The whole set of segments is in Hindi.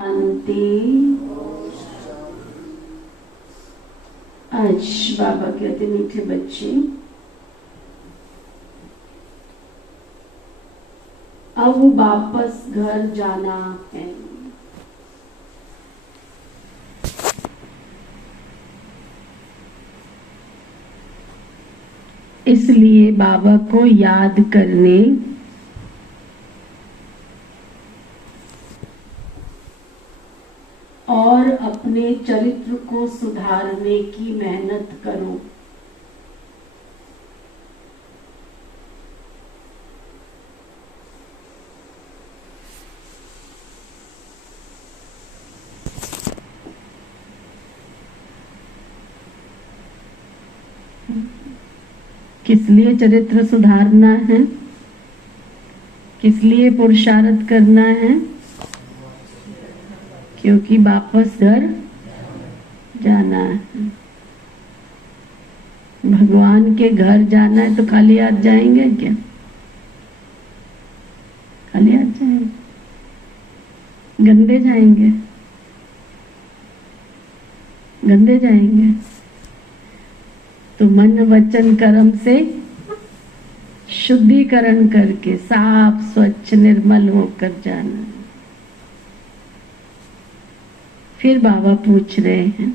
शांति। आज बाबा कहते मीठे बच्चे, अब वापस घर जाना है। इसलिए बाबा को याद करने और अपने चरित्र को सुधारने की मेहनत करो। किस लिए चरित्र सुधारना है? किस लिए पुरुषार्थ करना है? क्योंकि वापस घर जाना है। भगवान के घर जाना है तो खाली हाथ जाएंगे क्या? खाली हाथ जाएंगे? गंदे जाएंगे? गंदे जाएंगे? तो मन वचन कर्म से शुद्धिकरण करके साफ स्वच्छ निर्मल होकर जाना है। फिर बाबा पूछ रहे हैं,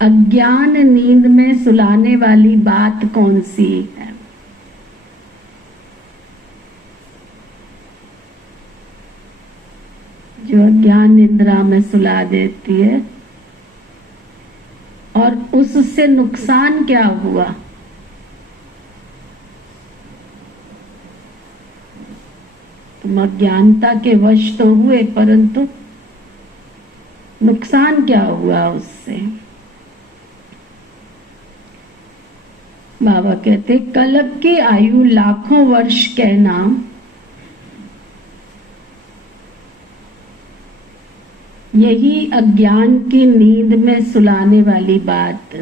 अज्ञान नींद में सुलाने वाली बात कौन सी है? जो अज्ञान निद्रा में सुला देती है, और उससे नुकसान क्या हुआ? तुम अज्ञानता के वश तो हुए, परंतु नुकसान क्या हुआ उससे? बाबा कहते, कल्प की आयु लाखों वर्ष कहना यही अज्ञान की नींद में सुलाने वाली बात।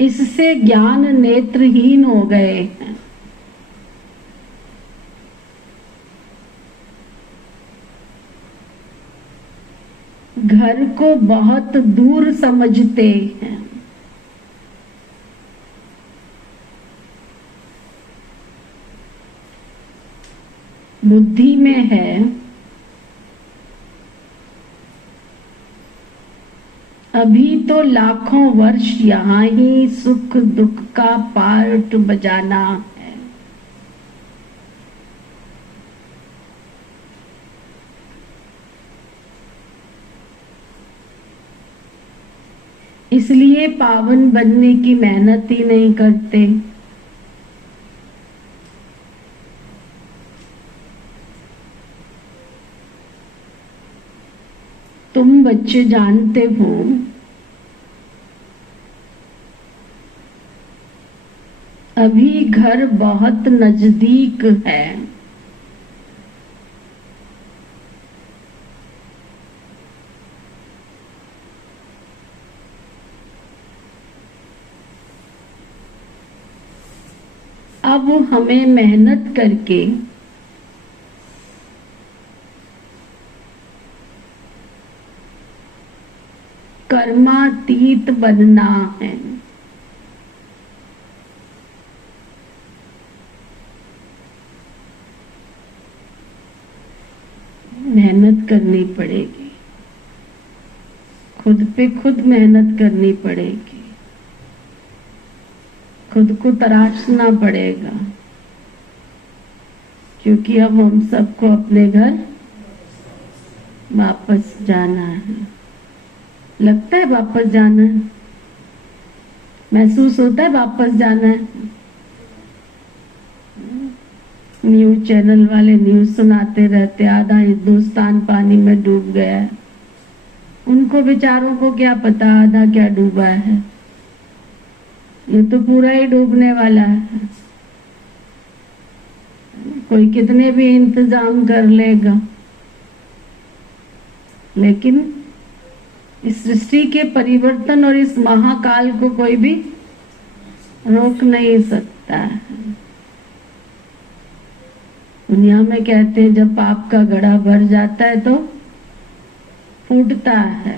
इससे ज्ञान नेत्रहीन हो गए हैं। घर को बहुत दूर समझते हैं। बुद्धि में है अभी तो लाखों वर्ष यहाँ ही सुख दुख का पार्ट बजाना है। इसलिए पावन बनने की मेहनत ही नहीं करते। तुम बच्चे जानते हो, अभी घर बहुत नजदीक है। अब हमें मेहनत करके कर्मातीत बनना है। मेहनत करनी पड़ेगी, खुद पे खुद मेहनत करनी पड़ेगी, खुद को तराशना पड़ेगा, क्योंकि अब हम सबको अपने घर वापस जाना है। लगता है वापस जाना है? महसूस होता है वापस जाना है? न्यूज चैनल वाले न्यूज सुनाते रहते, आधा हिंदुस्तान पानी में डूब गया है। उनको बेचारों को क्या पता आधा क्या डूबा है। ये तो पूरा ही डूबने वाला है। कोई कितने भी इंतजाम कर लेगा, लेकिन इस सृष्टि के परिवर्तन और इस महाकाल को कोई भी रोक नहीं सकता है। दुनिया में कहते हैं जब पाप का घड़ा भर जाता है तो फूटता है।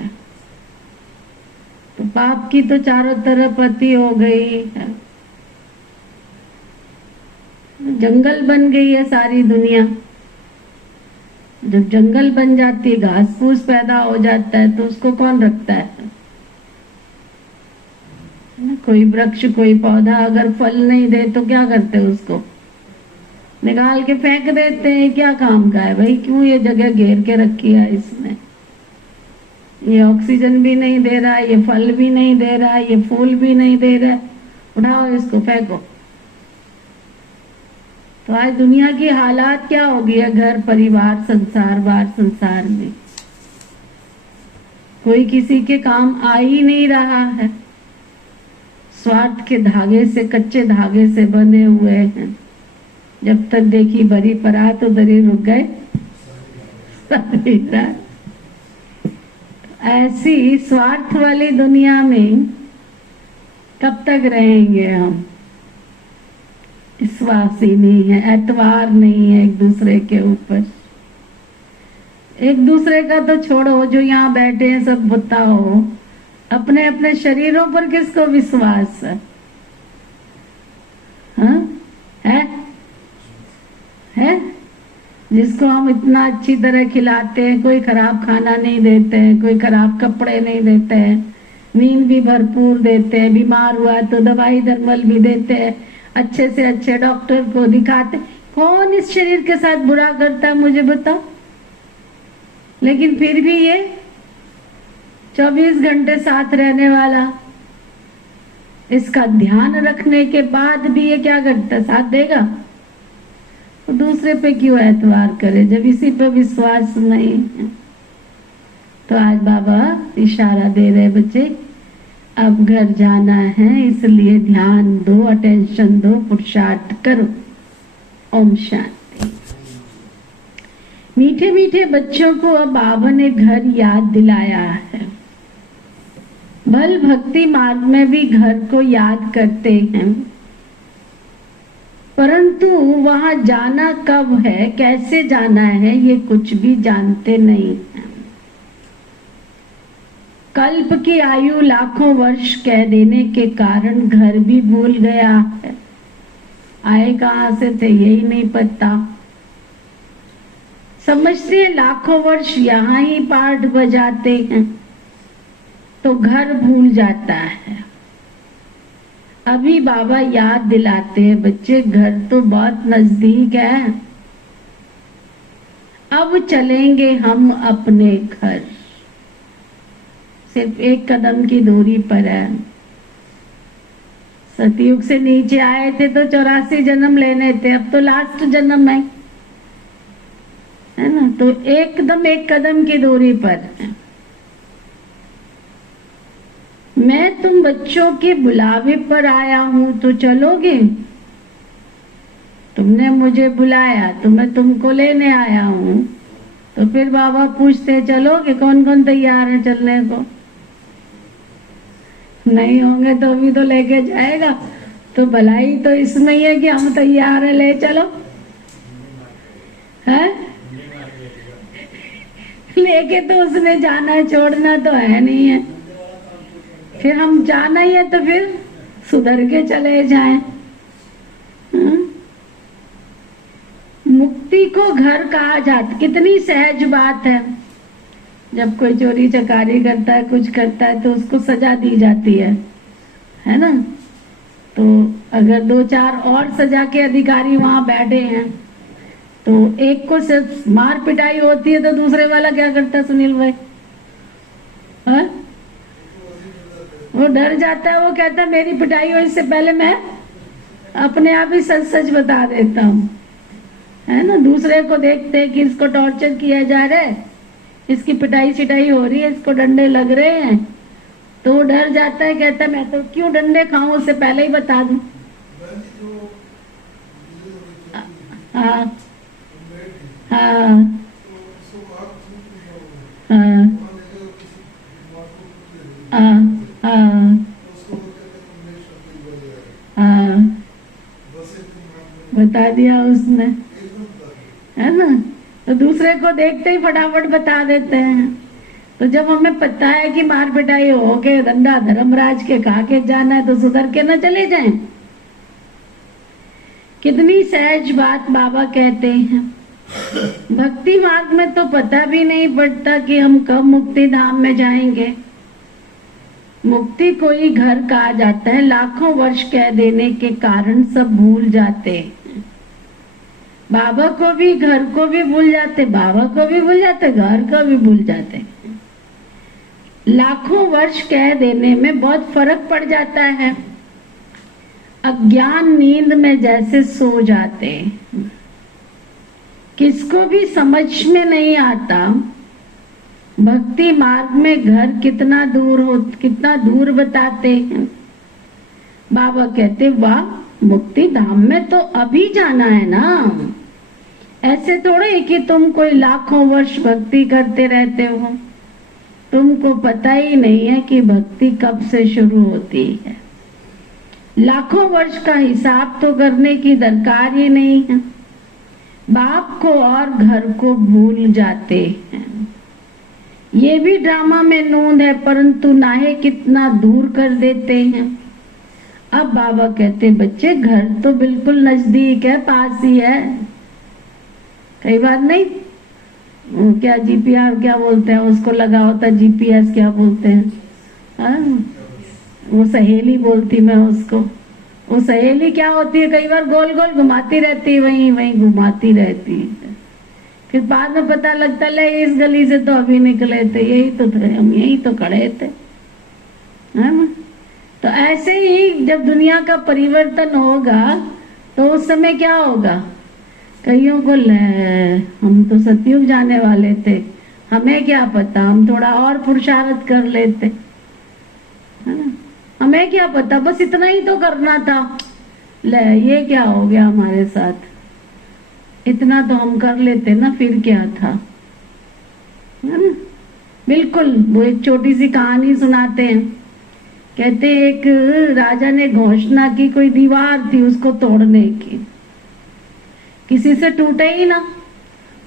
तो पाप की तो चारों तरफ अति हो गई है, जंगल बन गई है सारी दुनिया। जब जंगल बन जाती है, घास फूस पैदा हो जाता है, तो उसको कौन रखता है? कोई वृक्ष कोई पौधा अगर फल नहीं दे तो क्या करते हैं? उसको निकाल के फेंक देते हैं। क्या काम का है भाई? क्यों ये जगह घेर के रखी है इसने? ये ऑक्सीजन भी नहीं दे रहा है, ये फल भी नहीं दे रहा है, ये फूल भी नहीं दे रहा है, उठाओ इसको फेंको। तो आज दुनिया की हालात क्या हो गई है? घर परिवार संसार बार संसार में कोई किसी के काम आ ही नहीं रहा है। स्वार्थ के धागे से, कच्चे धागे से बंधे हुए हैं। जब तक देखी बड़ी परात उधर ही रुक गए सारी रात। ऐसी स्वार्थ वाली दुनिया में कब तक रहेंगे हम? विश्वासी नहीं है, एतवार नहीं है एक दूसरे के ऊपर। एक दूसरे का तो छोड़ो, जो यहाँ बैठे हैं सब बताओ, अपने अपने शरीरों पर किसको विश्वास है? हाँ? है? जिसको हम इतना अच्छी तरह खिलाते हैं, कोई खराब खाना नहीं देते हैं, कोई खराब कपड़े नहीं देते हैं, नींद भी भरपूर देते हैं, बीमार हुआ तो दवाई दरमल भी देते हैं, अच्छे से अच्छे डॉक्टर को दिखाते। कौन इस शरीर के साथ बुरा करता है मुझे बताओ? लेकिन फिर भी ये 24 घंटे साथ रहने वाला, इसका ध्यान रखने के बाद भी ये क्या करता? साथ देगा? तो दूसरे पे क्यों एतवार करे जब इसी पे विश्वास नहीं है? तो आज बाबा इशारा दे रहे, बच्चे अब घर जाना है, इसलिए ध्यान दो, अटेंशन दो, पुरुषार्थ करो। ओम शांति। मीठे मीठे बच्चों को अब बाबा ने घर याद दिलाया है। बल भक्ति मार्ग में भी घर को याद करते हैं, परंतु वहां जाना कब है, कैसे जाना है, ये कुछ भी जानते नहीं हैं। कल्प की आयु लाखों वर्ष कह देने के कारण घर भी भूल गया है। आए कहां से थे यही नहीं पता। समझते हैं लाखों वर्ष यहाँ ही पाठ बजाते हैं तो घर भूल जाता है। अभी बाबा याद दिलाते हैं, बच्चे घर तो बहुत नजदीक है, अब चलेंगे हम अपने घर, सिर्फ एक कदम की दूरी पर है। सतयुग से नीचे आए थे तो 84 जन्म लेने थे, अब तो लास्ट जन्म है ना? तो एकदम एक कदम की दूरी पर है। मैं तुम बच्चों के बुलावे पर आया हूं तो चलोगे? तुमने मुझे बुलाया तो मैं तुमको लेने आया हूं। तो फिर बाबा पूछते चलोगे? कौन कौन तैयार है चलने को? नहीं होंगे तो अभी तो लेके जाएगा। तो भलाई तो इसमें ही है कि हम तैयार है, ले चलो। है लेके तो उसने जाना है, छोड़ना तो है नहीं है। फिर हम जाना ही है तो फिर सुधर के चले जाएं। मुक्ति को घर कहा जाता, कितनी सहज बात है। जब कोई चोरी चकारी करता है, कुछ करता है, तो उसको सजा दी जाती है ना? तो अगर 2-4 और सजा के अधिकारी वहां बैठे हैं तो एक को सिर्फ मार पिटाई होती है तो दूसरे वाला क्या करता है सुनील भाई? हा? वो डर जाता है, वो कहता है मेरी पिटाई हो इससे पहले मैं अपने आप ही सच सच बता देता हूँ, है ना? दूसरे को देखते हैं कि इसको टॉर्चर किया जा रहा है, इसकी पिटाई सिटाई हो रही है, इसको डंडे लग रहे हैं, तो वो डर जाता है, कहता है मैं तो क्यों डंडे खाऊं, उससे पहले ही बता दूं। हाँ हाँ हाँ हाँ हाँ बता दिया उसने। है ना। तो दूसरे को देखते ही फटाफट बता देते हैं। तो जब हमें पता है कि मार पिटाई हो के धंधा धर्मराज के खा के जाना है तो सुधर के न चले जाएं। कितनी सहज बात बाबा कहते हैं। भक्ति मार्ग में तो पता भी नहीं पड़ता कि हम कब मुक्ति धाम में जाएंगे। मुक्ति कोई घर कहा जाता है, लाखों वर्ष कह देने के कारण सब भूल जाते। बाबा को भी घर को भी भूल जाते, बाबा को भी भूल जाते, घर को भी भूल जाते। लाखों वर्ष कह देने में बहुत फर्क पड़ जाता है। अज्ञान नींद में जैसे सो जाते, किसको भी समझ में नहीं आता भक्ति मार्ग में घर कितना दूर बताते हैं। बाबा कहते वाह, मुक्ति धाम में तो अभी जाना है ना। ऐसे थोड़े कि तुम कोई लाखों वर्ष भक्ति करते रहते हो, तुमको पता ही नहीं है कि भक्ति कब से शुरू होती है। लाखों वर्ष का हिसाब तो करने की दरकार ही नहीं है। बाप को और घर को भूल जाते हैं। ये भी ड्रामा में नूंद है, परंतु नाहे कितना दूर कर देते हैं। अब बाबा कहते बच्चे घर तो बिल्कुल नजदीक है, पास ही है। कई बार नहीं, क्या जीपीआर क्या बोलते हैं उसको लगा होता, जीपीएस क्या बोलते हैं, वो सहेली बोलती मैं उसको। वो सहेली क्या होती है, कई बार गोल गोल घुमाती रहती है, वहीं वहीं घुमाती रहती है। फिर बाद में पता लगता है इस गली से तो अभी निकले थे, यही तो थे हम, यही तो खड़े थे, है ना। तो ऐसे ही जब दुनिया का परिवर्तन होगा तो उस समय क्या होगा, कईयों को हम तो सतयुग जाने वाले थे, हमें क्या पता, हम थोड़ा और पुरुषार्थ कर लेते, है ना। हमें क्या पता, बस इतना ही तो करना था। ये क्या हो गया हमारे साथ, इतना तो हम कर लेते ना, फिर क्या था, है ना। बिल्कुल। वो एक छोटी सी कहानी सुनाते हैं। कहते एक राजा ने घोषणा की, कोई दीवार थी उसको तोड़ने की, किसी से टूटे ही ना।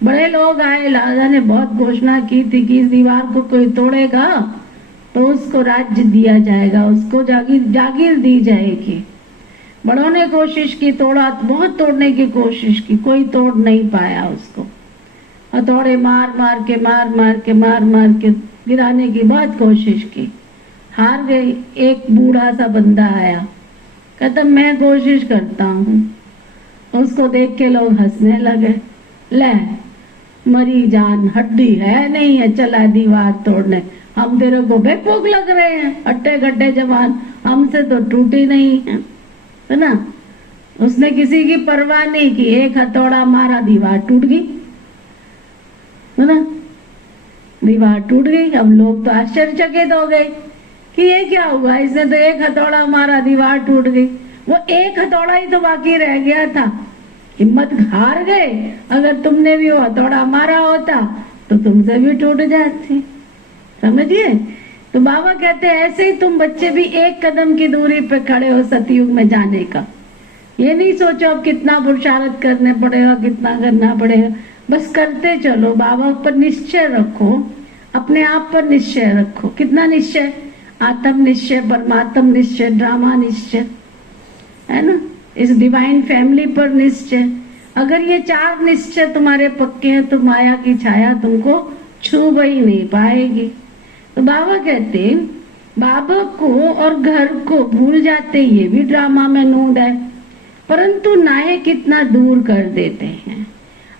बड़े लोग आए, राजा ने बहुत घोषणा की थी कि इस दीवार को कोई तोड़ेगा तो उसको राज्य दिया जाएगा, उसको जागीर दी जाएगी। बड़ों ने कोशिश की, तोड़ा, बहुत तोड़ने की कोशिश की, कोई तोड़ नहीं पाया उसको। हथौड़े मार मार के गिराने की बहुत कोशिश की, हार गई। एक बूढ़ा सा बंदा आया, कहता मैं कोशिश करता हूँ। उसको देख के लोग हंसने लगे। ले, मरी जान, हड्डी है नहीं है, चला दीवार तोड़ने, हम तेरे को बेवकूफ लग रहे हैं, हट्टे गड्ढे जवान, हमसे तो टूटी नहीं है ना। उसने किसी की परवाह नहीं की, एक हथौड़ा मारा, दीवार टूट गई, है ना। दीवार टूट गई। अब लोग तो आश्चर्यचकित हो गए कि ये क्या हुआ, इसने तो एक हथौड़ा मारा, दीवार टूट गई। वो एक हथौड़ा ही तो बाकी रह गया था, हिम्मत हार गए। अगर तुमने भी वो हथौड़ा मारा होता तो तुमसे भी टूट जाती, समझिए। तो बाबा कहते हैं ऐसे ही तुम बच्चे भी एक कदम की दूरी पे खड़े हो सतयुग में जाने का। ये नहीं सोचो अब कितना पुरुषार्थ करने पड़ेगा, कितना करना पड़ेगा, बस करते चलो। बाबा पर निश्चय रखो, अपने आप पर निश्चय रखो। कितना निश्चय, आत्म निश्चय, परमात्म निश्चय, ड्रामा निश्चय, है ना, इस डिवाइन फैमिली पर निश्चय। अगर ये चार निश्चय तुम्हारे पक्के हैं तो माया की छाया तुमको छू ही नहीं पाएगी। तो बाबा कहते बाबा को और घर को भूल जाते, ये भी ड्रामा में नूंद है, परंतु नाये कितना दूर कर देते हैं।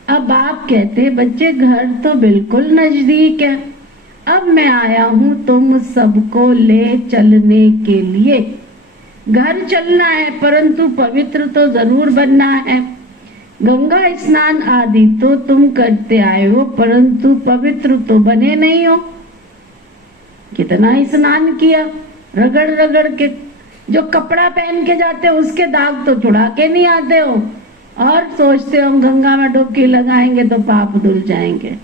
अब आप कहते बच्चे घर तो बिल्कुल नजदीक है, अब मैं आया हूँ तुम सबको ले चलने के लिए। घर चलना है परंतु पवित्र तो जरूर बनना है। गंगा स्नान आदि तो तुम करते आए हो, परंतु पवित्र तो बने नहीं हो। कितना स्नान किया, रगड़ रगड़ के, जो कपड़ा पहन के जाते हो उसके दाग तो छुड़ा के नहीं आते हो, और सोचते हो हम गंगा में डुबकी लगाएंगे तो पाप धुल जाएंगे।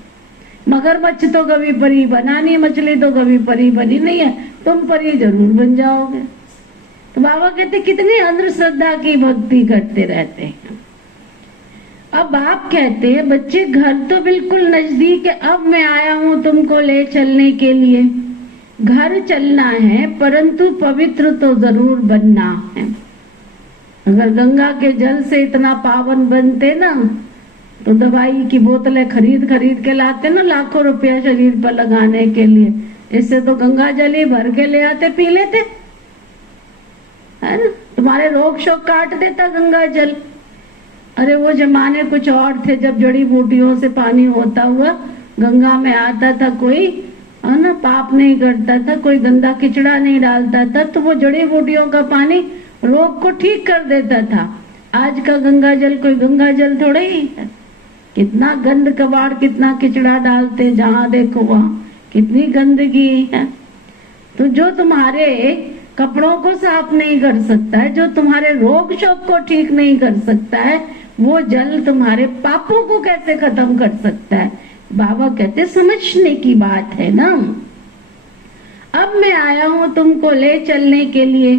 मगरमच्छ तो कभी परी बना नहीं, मछली तो कभी परी बनी नहीं है, तुम परी जरूर बन जाओगे। तो बाबा कहते कितनी अंधश्रद्धा की भक्ति करते रहते हैं। अब बाप कहते हैं बच्चे घर तो बिल्कुल नजदीक है, अब मैं आया हूं तुमको ले चलने के लिए। घर चलना है परंतु पवित्र तो जरूर बनना है। अगर गंगा के जल से इतना पावन बनते ना तो दवाई की बोतलें खरीद खरीद के लाते ना, लाखों रुपया शरीर पर लगाने के लिए। इससे तो गंगा जल ही भर के ले आते, पी लेते, है ना। तुम्हारे रोग शोक काट देता गंगा जल। अरे वो जमाने कुछ और थे जब जड़ी बूटियों से पानी होता हुआ गंगा में आता था, कोई है ना पाप नहीं करता था, कोई गंदा किचड़ा नहीं डालता था, तो वो जड़ी बूटियों का पानी रोग को ठीक कर देता था। आज का गंगा जल कोई गंगा जल थोड़े ही है। कितना गंद कबाड़, कितना किचड़ा डालते, जहां देखो वहां कितनी गंदगी है। तो जो तुम्हारे कपड़ों को साफ नहीं कर सकता है, जो तुम्हारे रोग शोक को ठीक नहीं कर सकता है, वो जल तुम्हारे पापों को कैसे खत्म कर सकता है। बाबा कहते समझने की बात है ना। अब मैं आया हूं तुमको ले चलने के लिए।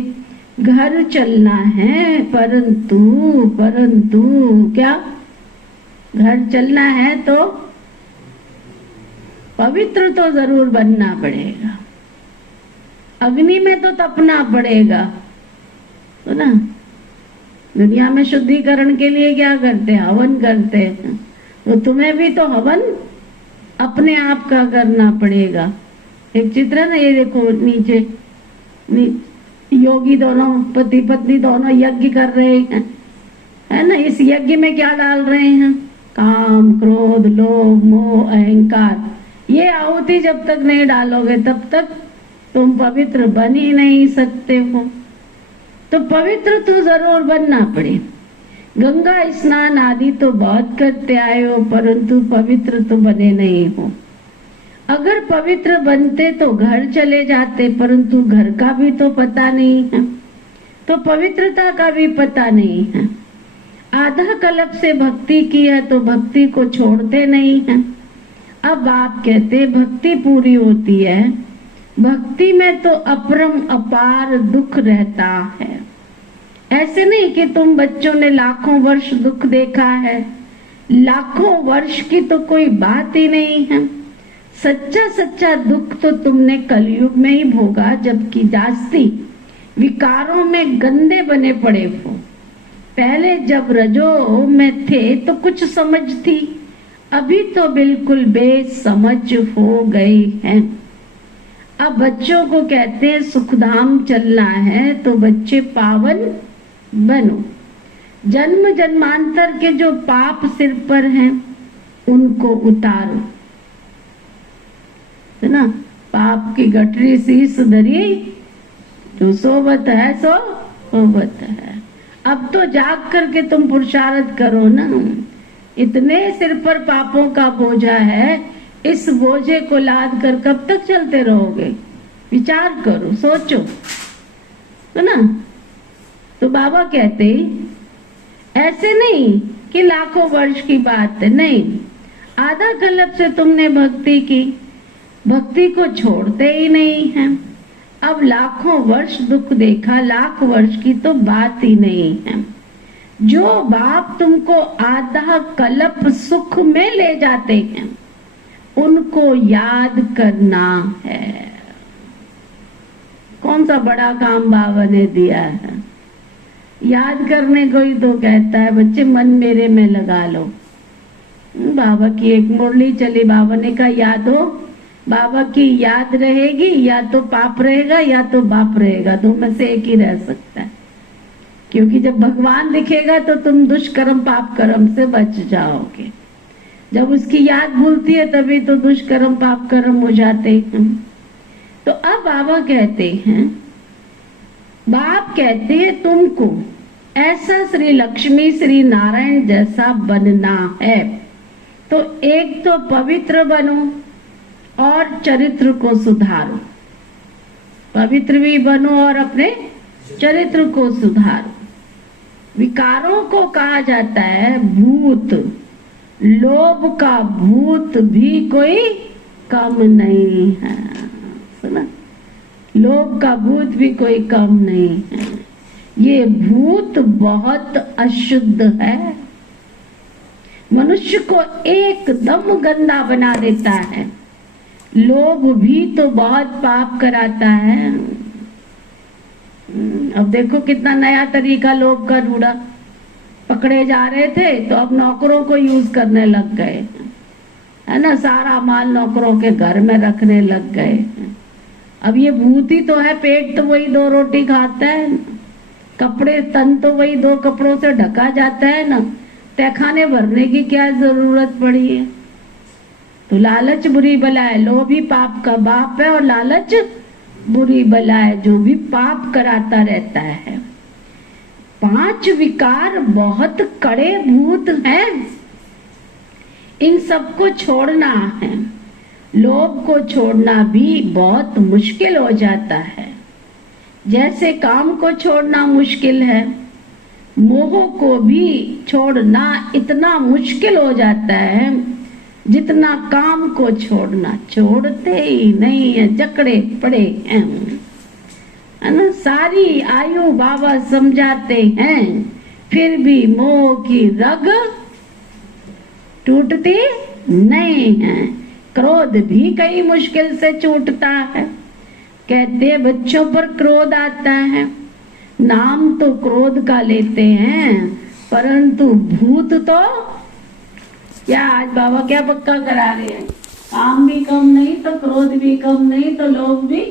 घर चलना है परंतु क्या, घर चलना है तो पवित्र तो जरूर बनना पड़ेगा। अग्नि में तो तपना पड़ेगा, तो ना। दुनिया में शुद्धिकरण के लिए क्या करते हैं, हवन करते हैं। तो तुम्हें भी तो हवन अपने आप का करना पड़ेगा। एक चित्र है ना, ये देखो नीचे योगी दोनों पति पत्नी दोनों यज्ञ कर रहे हैं, है ना। इस यज्ञ में क्या डाल रहे हैं, काम क्रोध लोभ मोह अहंकार। ये आहुति जब तक नहीं डालोगे तब तक तुम पवित्र बन ही नहीं सकते हो। तो पवित्र तो जरूर बनना पड़े। गंगा स्नान आदि तो बहुत करते आए हो परंतु पवित्र तो बने नहीं हो। अगर पवित्र बनते तो घर चले जाते, परंतु घर का भी तो पता नहीं है, तो पवित्रता का भी पता नहीं है। आधा कल्प से भक्ति की है तो भक्ति को छोड़ते नहीं है। अब आप कहते भक्ति पूरी होती है, भक्ति में तो अपरम अपार दुख रहता है। ऐसे नहीं कि तुम बच्चों ने लाखों वर्ष दुख देखा है, लाखों वर्ष की तो कोई बात ही नहीं है। सच्चा सच्चा दुख तो तुमने कलयुग में ही भोगा, जबकि जास्ती विकारों में गंदे बने पड़े हो। पहले जब रजो में थे तो कुछ समझ थी, अभी तो बिल्कुल बेसमझ हो गए हैं। अब बच्चों को कहते हैं सुखधाम चलना है तो बच्चे पावन बनो। जन्म जन्मांतर के जो पाप सिर पर हैं उनको उतारो, है ना। पाप की गठरी शीश धरी, जो सोबत है सो सोबत है। अब तो जाग करके तुम पुरुषार्थ करो ना। इतने सिर पर पापों का बोझा है, इस बोझे को लाद कर कब तक चलते रहोगे। विचार करो, सोचो, तो ना। तो बाबा कहते ऐसे नहीं कि लाखों वर्ष की बात है, नहीं। आधा कल्प से तुमने भक्ति की, भक्ति को छोड़ते ही नहीं है। अब लाखों वर्ष दुख देखा, लाख वर्ष की तो बात ही नहीं है। जो बाप तुमको आधा कल्प सुख में ले जाते हैं उनको याद करना है। कौन सा बड़ा काम बाबा ने दिया है, याद करने को ही तो कहता है। बच्चे मन मेरे में लगा लो। बाबा की एक मुरली चली, बाबा ने कहा याद हो, बाबा की याद रहेगी, या तो पाप रहेगा या तो बाप रहेगा, दो में से एक ही रह सकता है। क्योंकि जब भगवान दिखेगा तो तुम दुष्कर्म पाप कर्म से बच जाओगे। जब उसकी याद भूलती है तभी तो दुष्कर्म पाप कर्म हो जाते हैं। तो अब बाबा कहते हैं, बाप कहते हैं तुमको ऐसा श्री लक्ष्मी श्री नारायण जैसा बनना है। तो एक तो पवित्र बनो और चरित्र को सुधारो। पवित्र भी बनो और अपने चरित्र को सुधारो। विकारों को कहा जाता है भूत, लोभ का भूत भी कोई कम नहीं है। सुना, लोभ का भूत भी कोई कम नहीं है। ये भूत बहुत अशुद्ध है। मनुष्य को एकदम गंदा बना देता है। लोभ भी तो बहुत पाप कराता है। अब देखो कितना नया तरीका लोभ का ढूंढा। पकड़े जा रहे थे तो अब नौकरों को यूज करने लग गए, है ना। सारा माल नौकरों के घर में रखने लग गए। अब ये भूत ही तो है, पेट तो वही 2 रोटी खाता है, कपड़े तन तो वही 2 कपड़ों से ढका जाता है ना, तहखाने भरने की क्या जरूरत पड़ी है। तो लालच बुरी बला है। लोभ ही पाप का बाप है और लालच बुरी बला है जो भी पाप कराता रहता है। 5 विकार बहुत कड़े भूत हैं, इन सबको छोड़ना है। लोभ को छोड़ना भी बहुत मुश्किल हो जाता है, जैसे काम को छोड़ना मुश्किल है। मोह को भी छोड़ना इतना मुश्किल हो जाता है जितना काम को छोड़ना। छोड़ते ही नहीं है, जकड़े पड़े हैं, है ना। सारी आयु बाबा समझाते हैं, फिर भी मोह की रग टूटती नहीं है। क्रोध भी कई मुश्किल से छूटता है। कहते बच्चों पर क्रोध आता है, नाम तो क्रोध का लेते हैं, परंतु भूत तो क्या, आज बाबा क्या पक्का करा रहे हैं, काम भी कम नहीं तो क्रोध भी कम नहीं तो लोभ भी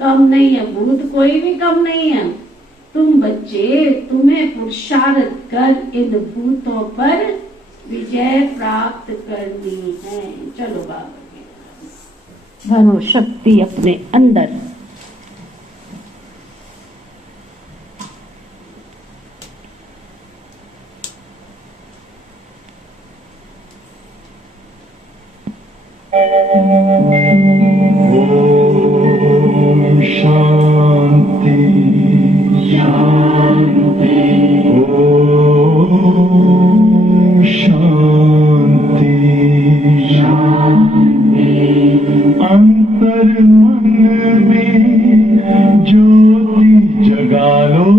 कम नहीं है, भूत कोई भी कम नहीं है। तुम बच्चे, तुम्हें पुरुषार्थ कर इन भूतों पर विजय प्राप्त करनी है। चलो बाबा के धनो शक्ति अपने अंदर। ओम शांति शांति, ओम शांति शांति। अंतर मन में ज्योति जगा लो,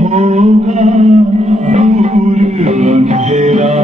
होगा दूर अंधेरा।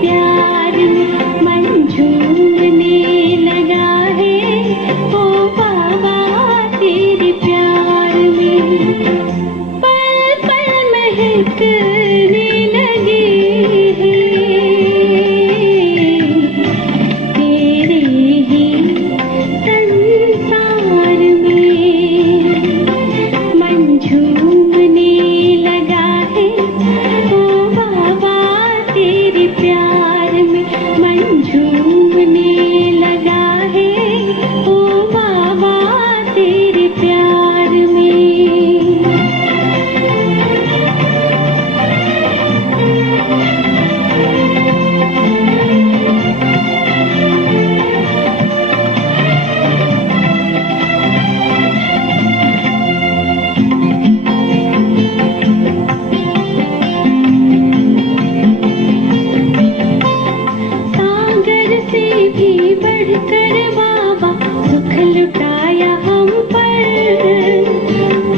प्यार में मन झूमने लगा है, ओ बाबा तेरे प्यार में पल पल महकने लगे हैं, तेरे ही संसार में मन झूमने लगा है, ओ बाबा तेरे प्यार में मन झूमने लगा है, ओ बाबा तेरे प्यार में। सागर से भी बढ़कर बाबा सुख लुटाया हम पर,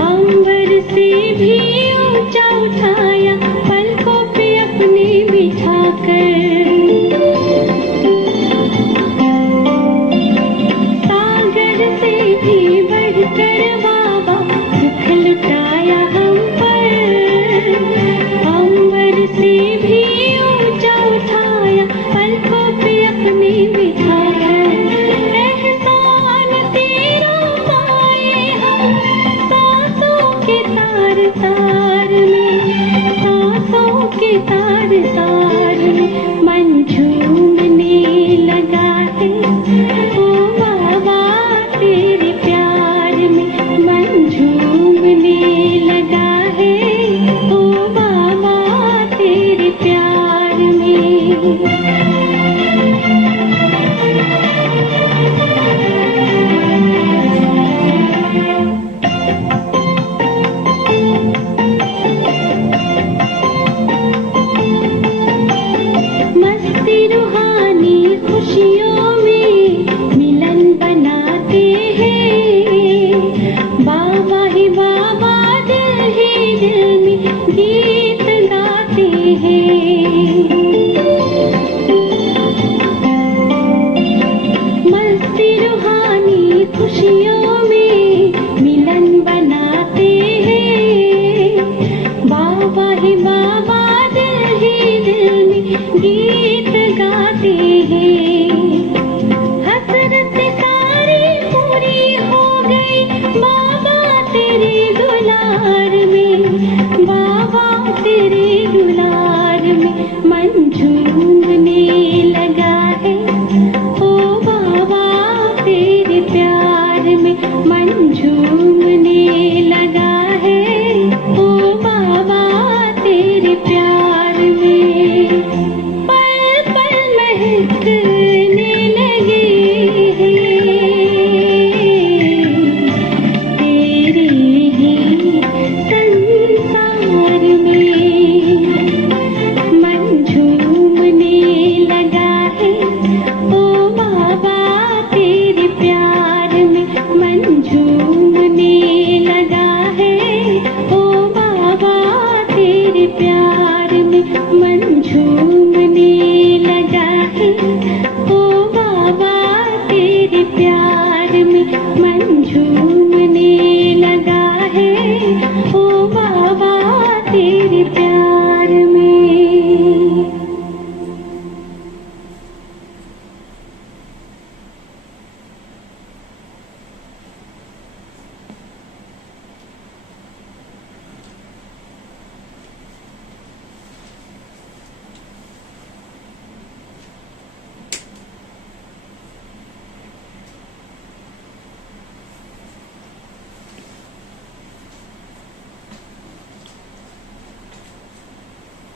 अंबर से भी ऊंचा उठाया पलकों पे अपने बिठाकर। सागर से भी बढ़कर बाबा सुख लुटाया हम पर, अंबर से भी ऊंचा उठाया पलकों पे अपने बिठाकर। एहसान तेरा पाए हम सांसों के तार तार में, सांसों के तार तार में मन झूमने लगा है, ओ बाबा तेरे प्यार में मन झूमने लगा है, ओ बाबा तेरे प्यार में। मस्ती रूहानी खुशियों में मिलन बनाते हैं, बाबा ही बाबा दिल ही दिल में गीत गाते हैं। मस्ती रूहानी खुशियों में मिलन बनाते हैं, बाबा ही बाबा दिल ही दिल में गीत गाते हैं। हसरत सारी पूरी हो गई बाबा तेरे दुलार में, बाबा तेरे दुलार में मन झूमने लगा है, ओ बाबा तेरे प्यार में मन झूमने लगा है, ओ बाबा तेरे प्यार में पल पल महकने लगे हैं, तेरे ही संसार में मन झूमने लगा है, ओ बाबा तेरे प्यार में मन झूमने लगा है, ओ बाबा तेरे प्यार में मन झूमने लगा है, ओ बाबा तेरे प्यार में मन झूमने लगा है, ओ बाबा तेरे प्यार में।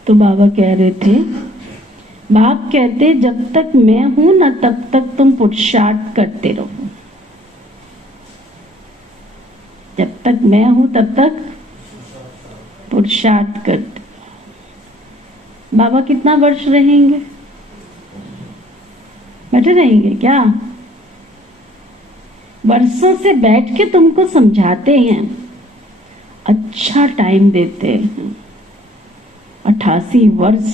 तो बाबा कह रहे थे, बाप कहते जब तक मैं हूं ना तब तक तुम पुरुषार्थ करते रहो, जब तक मैं हूं तब तक पुरुषार्थ करते। बाबा कितना वर्ष रहेंगे? बैठे रहेंगे क्या? वर्षों से बैठ के तुमको समझाते हैं, अच्छा टाइम देते हैं। 88 वर्ष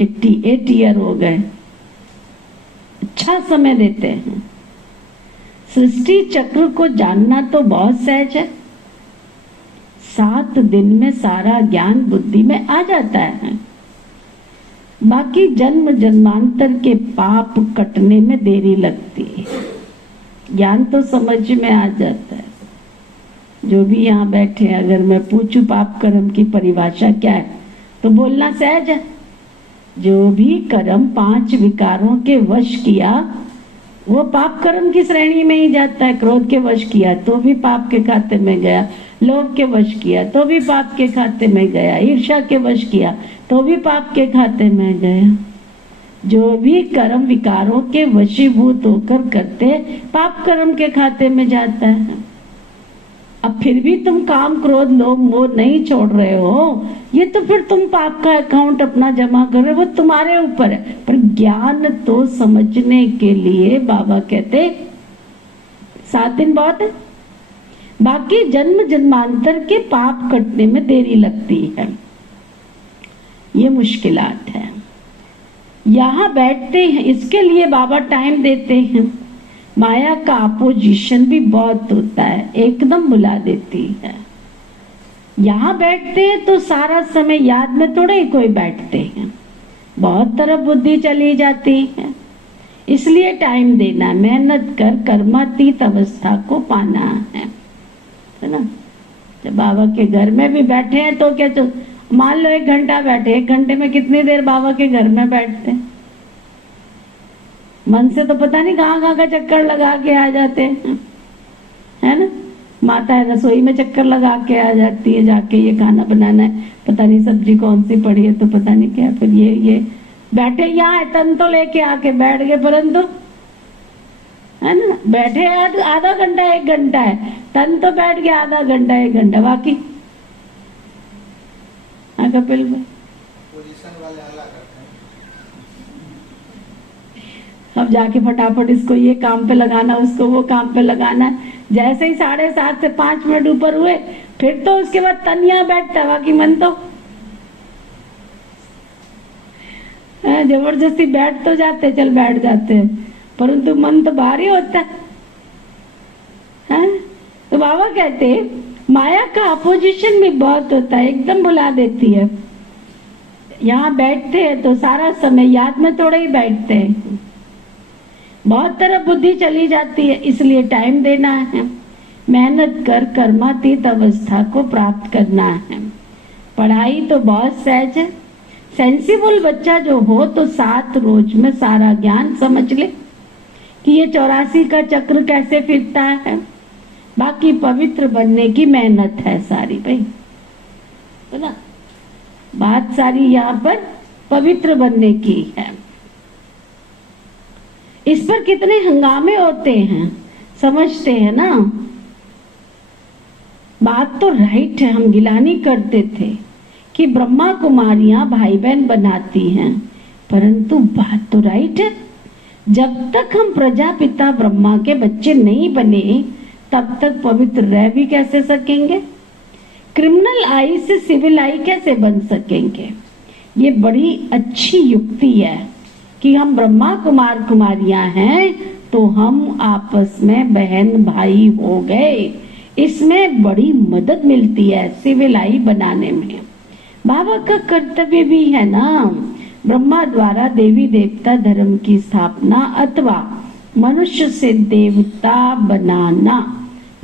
88 ईयर हो गए, अच्छा समय देते हैं। सृष्टि चक्र को जानना तो बहुत सहज है, 7 दिन में सारा ज्ञान बुद्धि में आ जाता है। बाकी जन्म जन्मांतर के पाप कटने में देरी लगती है, ज्ञान तो समझ में आ जाता है। जो भी यहाँ बैठे, अगर मैं पूछूं पाप कर्म की परिभाषा क्या है तो बोलना सहज है। जो भी कर्म 5 विकारों के वश किया वो पाप कर्म की श्रेणी में ही जाता है। क्रोध के वश किया तो भी पाप के खाते में गया, लोभ के वश किया तो भी पाप के खाते में गया, ईर्ष्या के वश किया तो भी पाप के खाते में गया। जो भी कर्म विकारों के वशीभूत होकर करते पाप कर्म के खाते में जाता है। अब फिर भी तुम काम क्रोध लोभ मोह नहीं छोड़ रहे हो, ये तो फिर तुम पाप का अकाउंट अपना जमा कर रहे हो, वो तुम्हारे ऊपर है। पर ज्ञान तो समझने के लिए बाबा कहते 7 दिन बहुत है। बाकी जन्म जन्मांतर के पाप कटने में देरी लगती है, ये मुश्किलात है। यहाँ बैठते हैं इसके लिए बाबा टाइम देते हैं। माया का अपोजिशन भी बहुत होता है, एकदम बुला देती है। यहाँ बैठते हैं तो सारा समय याद में थोड़े ही कोई बैठते हैं, बहुत तरफ बुद्धि चली जाती है। इसलिए टाइम देना, मेहनत कर कर्मातीत अवस्था को पाना है ना। जब बाबा के घर में भी बैठे हैं तो क्या, तो मान लो 1 घंटा बैठे, 1 घंटे में कितनी देर बाबा के घर में बैठते हैं? मन से तो पता नहीं कहाँ का चक्कर लगा के आ जाते हैं, है ना। माता है रसोई में चक्कर लगा के आ जाती है, जाके ये खाना बनाना है, पता नहीं सब्जी कौन सी पड़ी है, तो पता नहीं क्या। फिर ये बैठे यहाँ है, तन तो लेके आके बैठ गए, परंतु है ना बैठे आधा घंटा 1 घंटा है, तन तो बैठ गया आधा घंटा 1 घंटा, बाकी हाँ कपिल भाई पोजीशन वाले हल्ला करते हैं। अब जाके फटाफट इसको ये काम पे लगाना, उसको वो काम पे लगाना। जैसे ही 7:30 से 5 मिनट ऊपर हुए फिर तो उसके बाद तनिया बैठता, बाकी मन तो जबरदस्ती बैठ तो जाते, चल बैठ जाते हैं, परंतु मन तो भारी होता है। तो बाबा कहते माया का अपोजिशन भी बहुत होता है, एकदम बुला देती है। यहाँ बैठते हैं तो सारा समय याद में थोड़े ही बैठते हैं, बहुत तरफ बुद्धि चली जाती है। इसलिए टाइम देना है, मेहनत कर कर्मातीत अवस्था को प्राप्त करना है। पढ़ाई तो बहुत सहज है, सेंसिबल बच्चा जो हो तो 7 रोज में सारा ज्ञान समझ ले कि ये 84 का चक्र कैसे फिरता है। बाकी पवित्र बनने की मेहनत है सारी भाई, है ना। बात सारी यहाँ पर पवित्र बनने की है। इस पर कितने हंगामे होते हैं, समझते हैं ना। बात तो राइट है, हम गिलानी करते थे कि ब्रह्मा कुमारियां भाई बहन बनाती हैं, परंतु बात तो राइट है। जब तक हम प्रजापिता ब्रह्मा के बच्चे नहीं बने तब तक पवित्र रह भी कैसे सकेंगे? क्रिमिनल आई से सिविल आई कैसे बन सकेंगे? ये बड़ी अच्छी युक्ति है कि हम ब्रह्मा कुमार कुमारियां हैं तो हम आपस में बहन भाई हो गए। इसमें बड़ी मदद मिलती है सिविल आई बनाने में। बाबा का कर्तव्य भी है ना, ब्रह्मा द्वारा देवी देवता धर्म की स्थापना अथवा मनुष्य से देवता बनाना।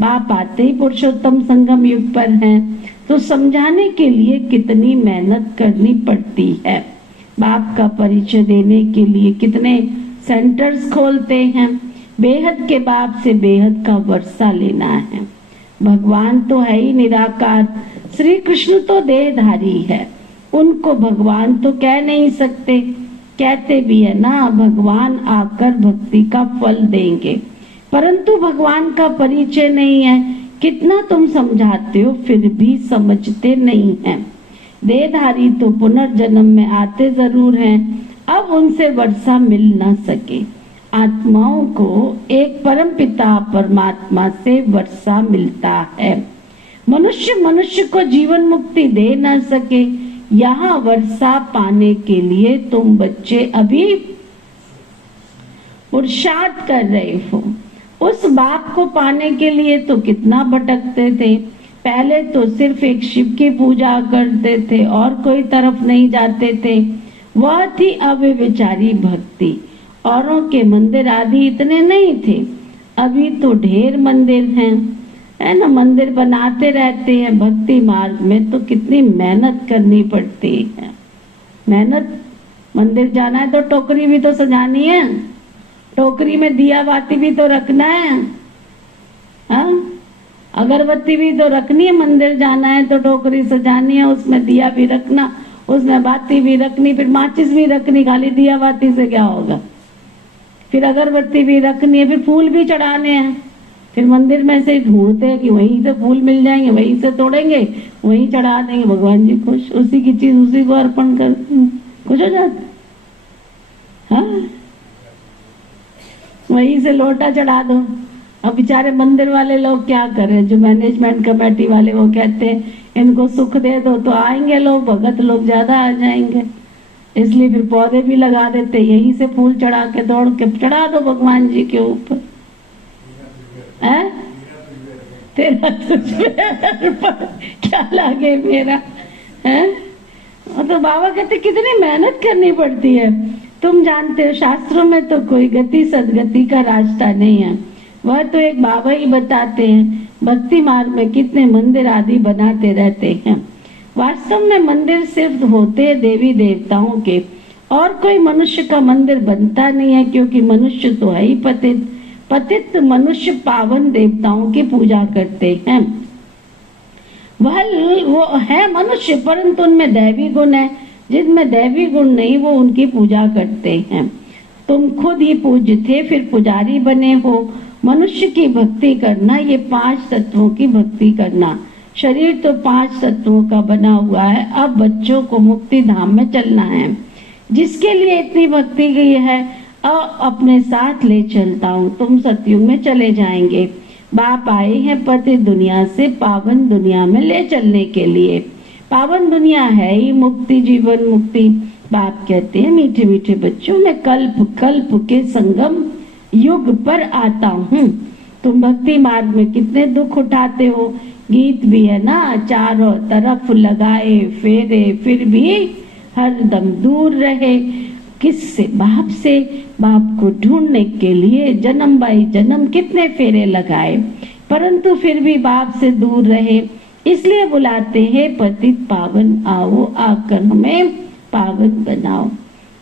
बाप आते ही पुरुषोत्तम संगम युग पर हैं, तो समझाने के लिए कितनी मेहनत करनी पड़ती है। बाप का परिचय देने के लिए कितने सेंटर्स खोलते हैं। बेहद के बाप से बेहद का वर्षा लेना है। भगवान तो है ही निराकार, श्री कृष्ण तो देहधारी है, उनको भगवान तो कह नहीं सकते। कहते भी है ना, भगवान आकर भक्ति का फल देंगे, परंतु भगवान का परिचय नहीं है। कितना तुम समझाते हो फिर भी समझते नहीं हैं। देहधारी तो पुनर्जन्म में आते जरूर हैं, अब उनसे वर्षा मिल न सके। आत्माओं को एक परम पिता परमात्मा से वर्षा मिलता है। मनुष्य को जीवन मुक्ति दे न सके, यहाँ वर्षा पाने के लिए तुम बच्चे अभी पुरुषार्थ कर रहे हो। उस बाप को पाने के लिए तो कितना भटकते थे। पहले तो सिर्फ एक शिव की पूजा करते थे और कोई तरफ नहीं जाते थे। वह थी अव्यभिचारी भक्ति। औरों के मंदिर आदि इतने नहीं थे। अभी तो ढेर मंदिर हैं, है ना। मंदिर बनाते रहते हैं। भक्ति मार्ग में तो कितनी मेहनत करनी पड़ती है। मेहनत, मंदिर जाना है तो टोकरी भी तो सजानी है, टोकरी में दिया बाती भी तो रखना है, हाँ? अगरबत्ती भी तो रखनी है। मंदिर जाना है तो टोकरी सजानी है, उसमें दिया भी रखना, उसमें बाती भी रखनी, फिर माचिस भी रखनी। खाली दिया बाती से क्या होगा? फिर अगरबत्ती भी रखनी है, फिर फूल भी चढ़ाने हैं। फिर मंदिर में से ढूंढते हैं कि वहीं से फूल मिल जाएंगे, वहीं से तोड़ेंगे, वहीं चढ़ा देंगे। भगवान जी खुश, उसी की चीज उसी को अर्पण कर, खुश हो जाते, हाँ? वहीं से लोटा चढ़ा दो। अब बेचारे मंदिर वाले लोग क्या करें, जो मैनेजमेंट कमेटी वाले, वो कहते हैं इनको सुख दे दो तो आएंगे लोग, भगत लोग ज्यादा आ जाएंगे, इसलिए फिर पौधे भी लगा देते, यहीं से फूल चढ़ा के दौड़ के चढ़ा दो भगवान जी के ऊपर, है? तेरा तुझ क्या लागे मेरा, है? तो बाबा कहते कितनी मेहनत करनी पड़ती है। तुम जानते हो शास्त्रों में तो कोई गति सदगति का रास्ता नहीं है। वह तो एक बाबा ही बताते हैं। भक्ति मार्ग में कितने मंदिर आदि बनाते रहते हैं। वास्तव में मंदिर सिर्फ होते हैं देवी देवताओं के, और कोई मनुष्य का मंदिर बनता नहीं है, क्योंकि मनुष्य तो है ही पतित। पतित मनुष्य पावन देवताओं की पूजा करते हैं। वो है मनुष्य, परंतु उनमें दैवी गुण है। जिनमें दैवी गुण नहीं, वो उनकी पूजा करते हैं। तुम खुद ही पूज्य थे, फिर पुजारी बने हो। मनुष्य की भक्ति करना, ये 5 तत्वों की भक्ति करना। शरीर तो 5 तत्वों का बना हुआ है। अब बच्चों को मुक्ति धाम में चलना है। जिसके लिए इतनी भक्ति की है, अपने साथ ले चलता हूँ। तुम सतयुग में चले जाएंगे। बाप आए हैं पति दुनिया से पावन दुनिया में ले चलने के लिए। पावन दुनिया है ही मुक्ति, जीवन मुक्ति। बाप कहते हैं मीठे मीठे बच्चों, मैं कल्प कल्प के संगम युग पर आता हूँ। तुम भक्ति मार्ग में कितने दुख उठाते हो। गीत भी है ना, चारों तरफ लगाए फेरे फिर भी हरदम दूर रहे। किससे? बाप से। बाप को ढूंढने के लिए जन्म बाई जन्म कितने फेरे लगाए, परंतु फिर भी बाप से दूर रहे। इसलिए बुलाते हैं पतित पावन आओ, आकर हमें पावन बनाओ।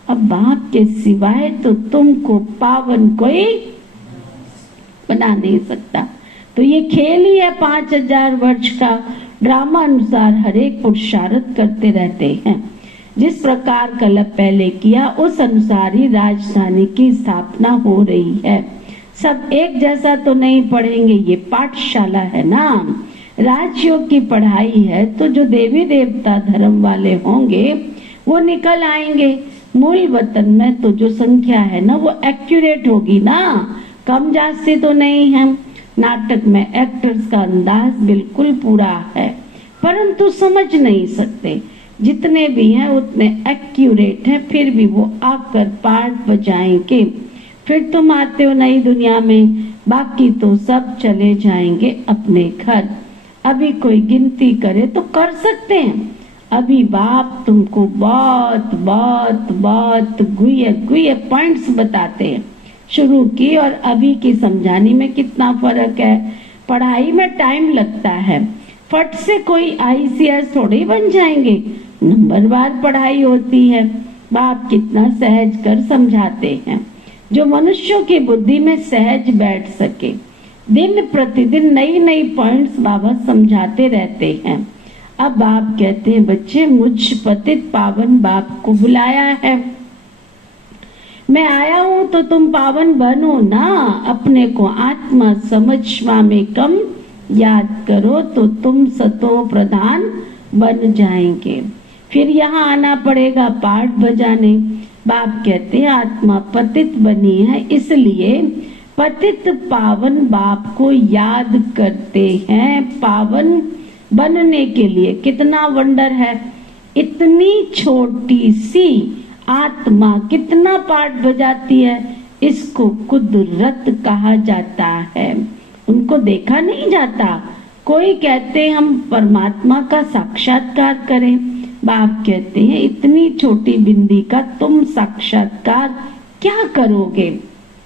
अब बाप के सिवाय तो तुमको पावन कोई बना नहीं सकता। तो ये खेल ही है 5000 वर्ष का। ड्रामा अनुसार हर एक पुरुषार्थ करते रहते हैं। जिस प्रकार कल्प पहले किया, उस अनुसार ही राजधानी की स्थापना हो रही है। सब एक जैसा तो नहीं पढ़ेंगे, ये पाठशाला है ना। राजयोग की पढ़ाई है, तो जो देवी देवता धर्म वाले होंगे वो निकल आएंगे। मूल वतन में तो जो संख्या है ना, वो एक्यूरेट होगी ना, कम जास्ती तो नहीं है। नाटक में एक्टर्स का अंदाज बिल्कुल पूरा है, परंतु समझ नहीं सकते। जितने भी हैं उतने एक्यूरेट हैं, फिर भी वो आकर पार्ट बजाएंगे। फिर तुम आते हो नई दुनिया में, बाकी तो सब चले जाएंगे अपने घर। अभी कोई गिनती करे तो कर सकते हैं। अभी बाप तुमको बहुत बहुत बहुत गुए पॉइंट्स बताते हैं। शुरू की और अभी की समझाने में कितना फर्क है। पढ़ाई में टाइम लगता है। फट से कोई ICS थोड़ी बन जाएंगे, नंबरवार पढ़ाई होती है। बाप कितना सहज कर समझाते हैं, जो मनुष्यों की बुद्धि में सहज बैठ सके। दिन प्रतिदिन नई नई पॉइंट्स बाबा समझाते रहते हैं। अब बाप कहते हैं बच्चे, मुझ पतित पावन बाप को बुलाया है। मैं आया हूँ तो तुम पावन बनो ना। अपने को आत्मा समझ स्वामी कम याद करो तो तुम सतो प्रधान बन जाएंगे। फिर यहाँ आना पड़ेगा पाठ बजाने। बाप कहते हैं आत्मा पतित बनी है, इसलिए पतित पावन बाप को याद करते हैं। पावन बनने के लिए कितना वंडर है। इतनी छोटी सी आत्मा कितना पार्ट बजाती है, इसको कुदरत कहा जाता है। उनको देखा नहीं जाता। कोई कहते हम परमात्मा का साक्षात्कार करें, बाप कहते हैं इतनी छोटी बिंदी का तुम साक्षात्कार क्या करोगे?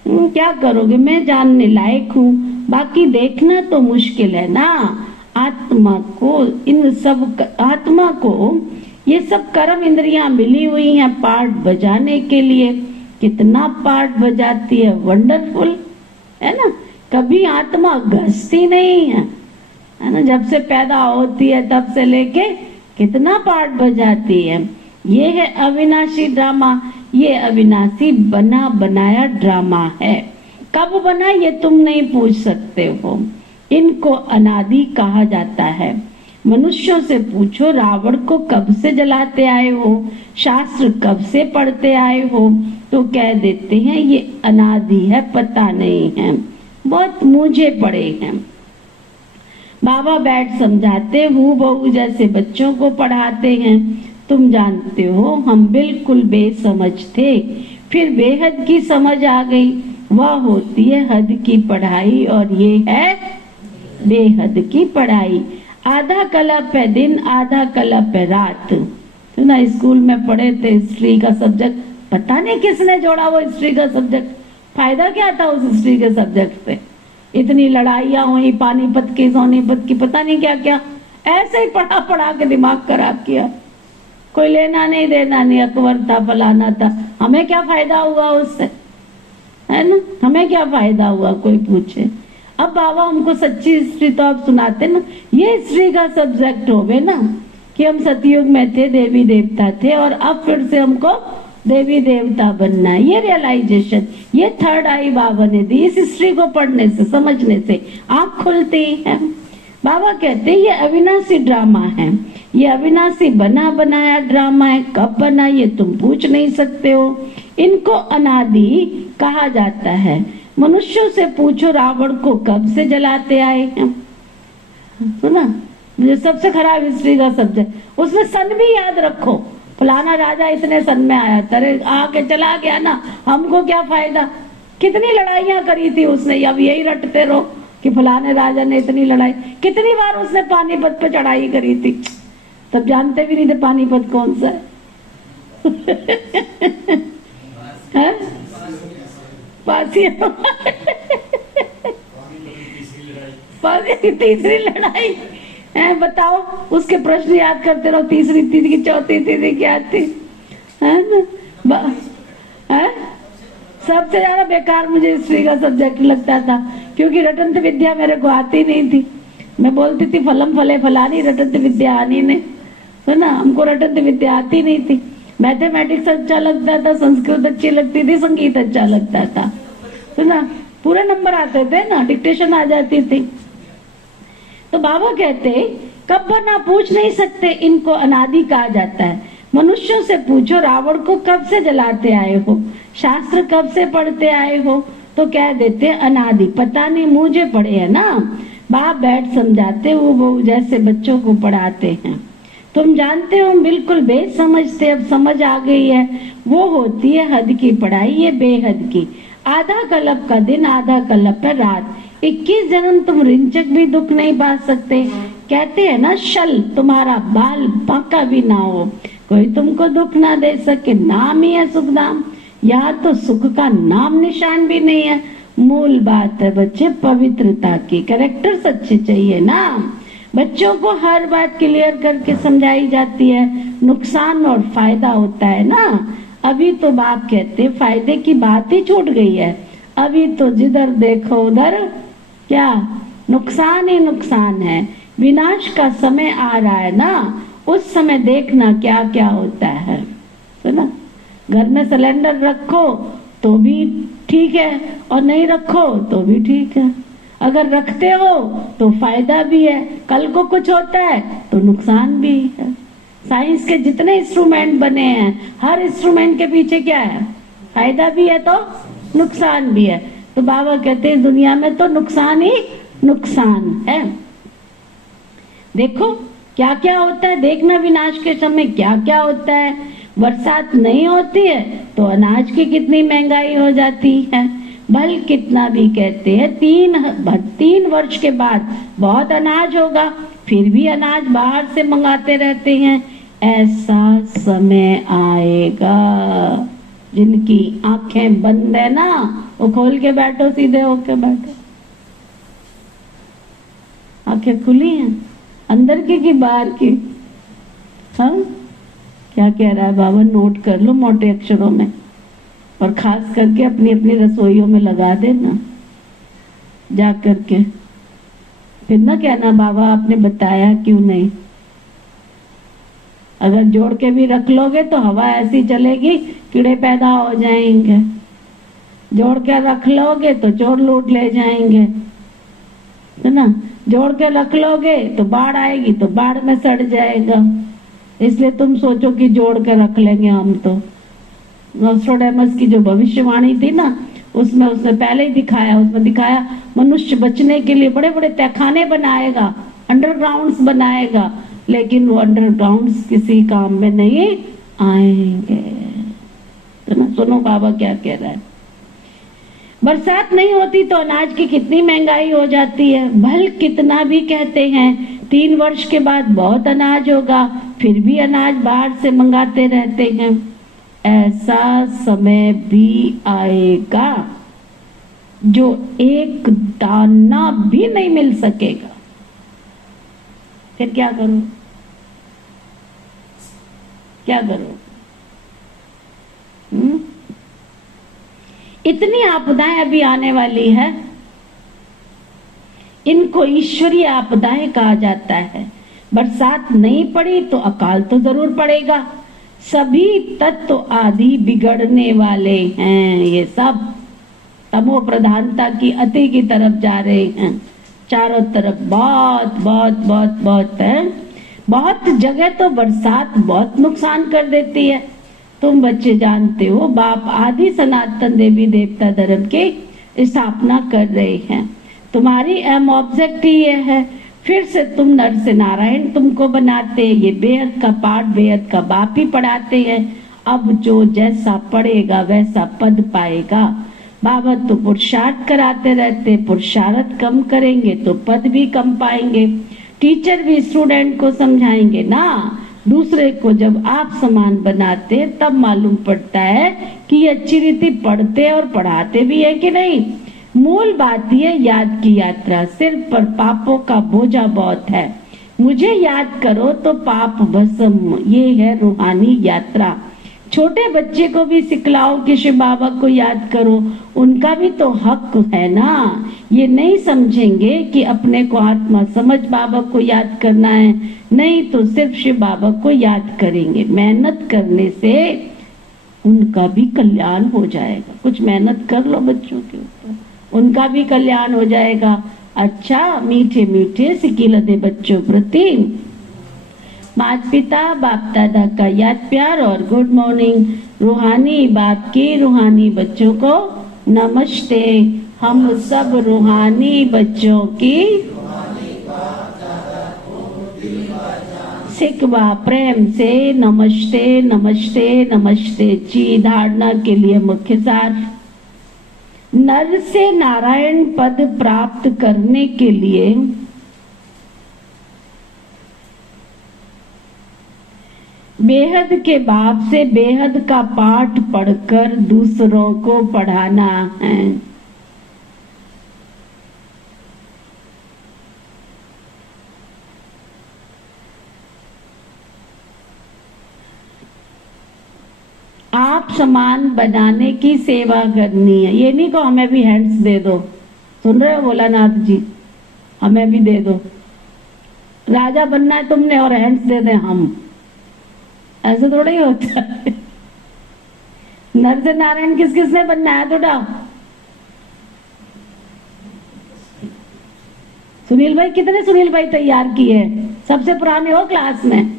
क्या करोगे? मैं जानने लायक हूँ, बाकी देखना तो मुश्किल है ना। आत्मा को ये सब कर्म इंद्रियां मिली हुई हैं पार्ट बजाने के लिए। कितना पार्ट बजाती है, वंडरफुल है ना। कभी आत्मा घसती नहीं है ना। जब से पैदा होती है तब से लेके कितना पार्ट बजाती है। ये है अविनाशी ड्रामा। ये अविनाशी बना बनाया ड्रामा है। कब बना ये तुम नहीं पूछ सकते हो। इनको अनादि कहा जाता है। मनुष्यों से पूछो रावण को कब से जलाते आए हो, शास्त्र कब से पढ़ते आए हो, तो कह देते हैं ये अनादि है, पता नहीं है, बहुत मूंझे पड़े हैं। बाबा बैठ समझाते हूँ बहू जैसे बच्चों को पढ़ाते हैं। तुम जानते हो हम बिल्कुल बेसमझ थे, फिर बेहद की समझ आ गई। वह होती है हद की पढ़ाई और ये है बेहद की पढ़ाई। आधा कल्प है दिन, आधा कल्प है रात। तो ना स्कूल में पढ़े थे हिस्ट्री का सब्जेक्ट, पता नहीं किसने जोड़ा वो हिस्ट्री का सब्जेक्ट। फायदा क्या था उस हिस्ट्री के सब्जेक्ट से? इतनी लड़ाइयाँ हुई, पानीपत की, सोनीपत की, पता नहीं क्या क्या, ऐसे ही पढ़ा पढ़ा के दिमाग खराब किया। कोई लेना नहीं देना नहीं, अकबर था, फलाना था, हमें क्या फायदा हुआ उससे, है ना? हमें क्या फायदा हुआ कोई पूछे। अब बाबा हमको सच्ची हिस्ट्री तो आप सुनाते ना। ये हिस्ट्री का सब्जेक्ट हो गए ना कि हम सतयुग में थे, देवी देवता थे, और अब फिर से हमको देवी देवता बनना है। ये रियलाइजेशन, ये थर्ड आई बाबा ने दी। इस हिस्ट्री को पढ़ने से, समझने से आँख खुलती है। बाबा कहते हैं ये अविनाशी ड्रामा है। ये अविनाशी बना बनाया ड्रामा है। कब बना ये तुम पूछ नहीं सकते हो। इनको अनादि कहा जाता है। मनुष्यों से पूछो रावण को कब से जलाते आए हैं। सुना? मुझे सबसे खराब हिस्ट्री का सब्जेक्ट, उसमें सन भी याद रखो। फलाना राजा इतने सन में आया था, अरे आके चला गया ना, हमको क्या फायदा। कितनी लड़ाइयां करी थी उसने, अब यही रटते रहो कि फलाने राजा ने इतनी लड़ाई। कितनी बार उसने पानीपत पे चढ़ाई करी थी, तब जानते भी नहीं थे पानीपत कौन सा है। तीसरी लड़ाई है, बताओ। उसके प्रश्न याद करते रहो, तीसरी, तीसरी, चौथी, तीसरी क्या थी, है ना? सबसे ज्यादा बेकार मुझे हिस्ट्री का सब्जेक्ट लगता था, क्योंकि रटंत विद्या मेरे को आती नहीं थी। मैं बोलती थी फलम फले फलानी, रटंत विद्या आनी नहीं, है ना? हमको रटंत विद्या आती नहीं थी। मैथमेटिक्स अच्छा लगता था, संस्कृत अच्छी लगती थी, संगीत अच्छा लगता था, है ना? पूरे नंबर आते थे ना, डिक्टेशन आ जाती थी। तो बाबा कहते कब बना पूछ नहीं सकते, इनको अनादि कहा जाता है। मनुष्यों से पूछो रावण को कब से जलाते आए हो, शास्त्र कब से पढ़ते आए हो, तो कह देते अनादि, पता नहीं मुझे पढ़े है ना। बाप बैठ समझाते वो जैसे बच्चों को पढ़ाते हैं। तुम जानते हो हम बिल्कुल बेसमझ थे, अब समझ आ गई है। वो होती है हद की पढ़ाई, ये बेहद की। आधा कल्प का दिन, आधा कल्प है रात। 21 जन्म तुम रिंचक भी दुख नहीं पा सकते। कहते हैं ना शल तुम्हारा बाल बांका भी ना हो, कोई तुमको दुख ना दे सके। नाम ही है सुखधाम, यहाँ तो सुख का नाम निशान भी नहीं है। मूल बात है बच्चे पवित्रता की, कैरेक्टर सच्चे चाहिए ना। बच्चों को हर बात क्लियर करके समझाई जाती है, नुकसान और फायदा होता है ना। अभी तो बाप कहते फायदे की बात ही छूट गई है। अभी तो जिधर देखो उधर क्या नुकसान ही नुकसान है। विनाश का समय आ रहा है ना, उस समय देखना क्या क्या होता है, तो ना। घर में सिलेंडर रखो तो भी ठीक है, और नहीं रखो तो भी ठीक है। अगर रखते हो तो फायदा भी है, कल को कुछ होता है तो नुकसान भी है। साइंस के जितने इंस्ट्रूमेंट बने हैं, हर इंस्ट्रूमेंट के पीछे क्या है, फायदा भी है तो नुकसान भी है। तो बाबा कहते हैं दुनिया में तो नुकसान ही नुकसान है। देखो क्या क्या होता है देखना, विनाश के समय क्या क्या होता है। बरसात नहीं होती है तो अनाज की कितनी महंगाई हो जाती है। भल कितना भी कहते हैं 3 वर्ष के बाद बहुत अनाज होगा, फिर भी अनाज बाहर से मंगाते रहते हैं। ऐसा समय आएगा, जिनकी आंखें बंद है ना वो खोल के बैठो, सीधे होके बैठो। आंखें खुली हैं अंदर की कि बाहर की? हाँ, क्या कह रहा है बाबा, नोट कर लो मोटे अक्षरों में, और खास करके अपनी अपनी रसोइयों में लगा देना जा करके। फिर ना कहना बाबा आपने बताया क्यों नहीं। अगर जोड़ के भी रख लोगे तो हवा ऐसी चलेगी कीड़े पैदा हो जाएंगे। जोड़ के रख लोगे तो चोर लूट ले जाएंगे, है ना। जोड़ के रख लोगे तो बाढ़ आएगी तो बाढ़ में सड़ जाएगा। इसलिए तुम सोचो कि जोड़ के रख लेंगे हम तो। नोस्ट्राडामस की जो भविष्यवाणी थी ना, उसमें उसने पहले ही दिखाया, उसमें दिखाया मनुष्य बचने के लिए बड़े बड़े तहखाने बनाएगा, अंडरग्राउंड्स बनाएगा, लेकिन वो अंडरग्राउंड्स किसी काम में नहीं आएंगे। तो ना सुनो बाबा क्या कह रहा है। बरसात नहीं होती तो अनाज की कितनी महंगाई हो जाती है। भल कितना भी कहते हैं 3 वर्ष के बाद बहुत अनाज होगा, फिर भी अनाज बाहर से मंगाते रहते हैं। ऐसा समय भी आएगा जो एक दाना भी नहीं मिल सकेगा। फिर क्या करो, क्या करो? इतनी आपदाएं अभी आने वाली है, इनको ईश्वरीय आपदाएं कहा जाता है। बरसात नहीं पड़ी तो अकाल तो जरूर पड़ेगा। सभी तत्व आदि बिगड़ने वाले हैं। ये सब तमो प्रधानता की अति की तरफ जा रहे हैं। चारों तरफ बहुत बहुत बहुत बहुत है। बहुत जगह तो बरसात बहुत नुकसान कर देती है। तुम बच्चे जानते हो, बाप आदि सनातन देवी देवता धर्म की स्थापना कर रहे हैं। तुम्हारी अहम ऑब्जेक्ट ये है, फिर से तुम नर से नारायण तुमको बनाते हैं। ये बेहद का पाठ बेहद का बाप ही पढ़ाते हैं। अब जो जैसा पढ़ेगा वैसा पद पाएगा। बाबा तो पुरुषार्थ कराते रहते, पुरुषार्थ कम करेंगे तो पद भी कम पाएंगे। टीचर भी स्टूडेंट को समझाएंगे ना। दूसरे को जब आप समान बनाते तब मालूम पड़ता है कि ये अच्छी रीति पढ़ते और पढ़ाते भी है कि नहीं। मूल बात ये याद की यात्रा, सिर पर पापों का बोझा बहुत है। मुझे याद करो तो पाप भस्म, ये है रूहानी यात्रा। छोटे बच्चे को भी सिखलाओ कि शिव बाबा को याद करो, उनका भी तो हक है ना। ये नहीं समझेंगे कि अपने को आत्मा समझ बाबा को याद करना है, नहीं तो सिर्फ शिव बाबा को याद करेंगे। मेहनत करने से उनका भी कल्याण हो जाएगा। कुछ मेहनत कर लो बच्चों के ऊपर, उनका भी कल्याण हो जाएगा। अच्छा, मीठे मीठे सिकिलदे बच्चों प्रति माता पिता बाप दादा का याद प्यार और गुड मॉर्निंग। रूहानी बाप की रूहानी बच्चों को नमस्ते। हम सब रूहानी बच्चों की सिकवा प्रेम से नमस्ते नमस्ते नमस्ते जी। धारणा के लिए मुख्य सार, नर से नारायण पद प्राप्त करने के लिए बेहद के बाप से बेहद का पाठ पढ़कर दूसरों को पढ़ाना है। आप समान बनाने की सेवा करनी है। ये नहीं को हमें भी हैंड्स दे दो। सुन रहे हो भोलानाथ जी, हमें भी दे दो। राजा बनना है तुमने और हैंड्स दे दे हम, ऐसे थोड़ा ही होता है। नर से नारायण किस किस ने बनना है थोड़ा? सुनील भाई, कितने सुनील भाई तैयार किए? सबसे पुराने हो क्लास में।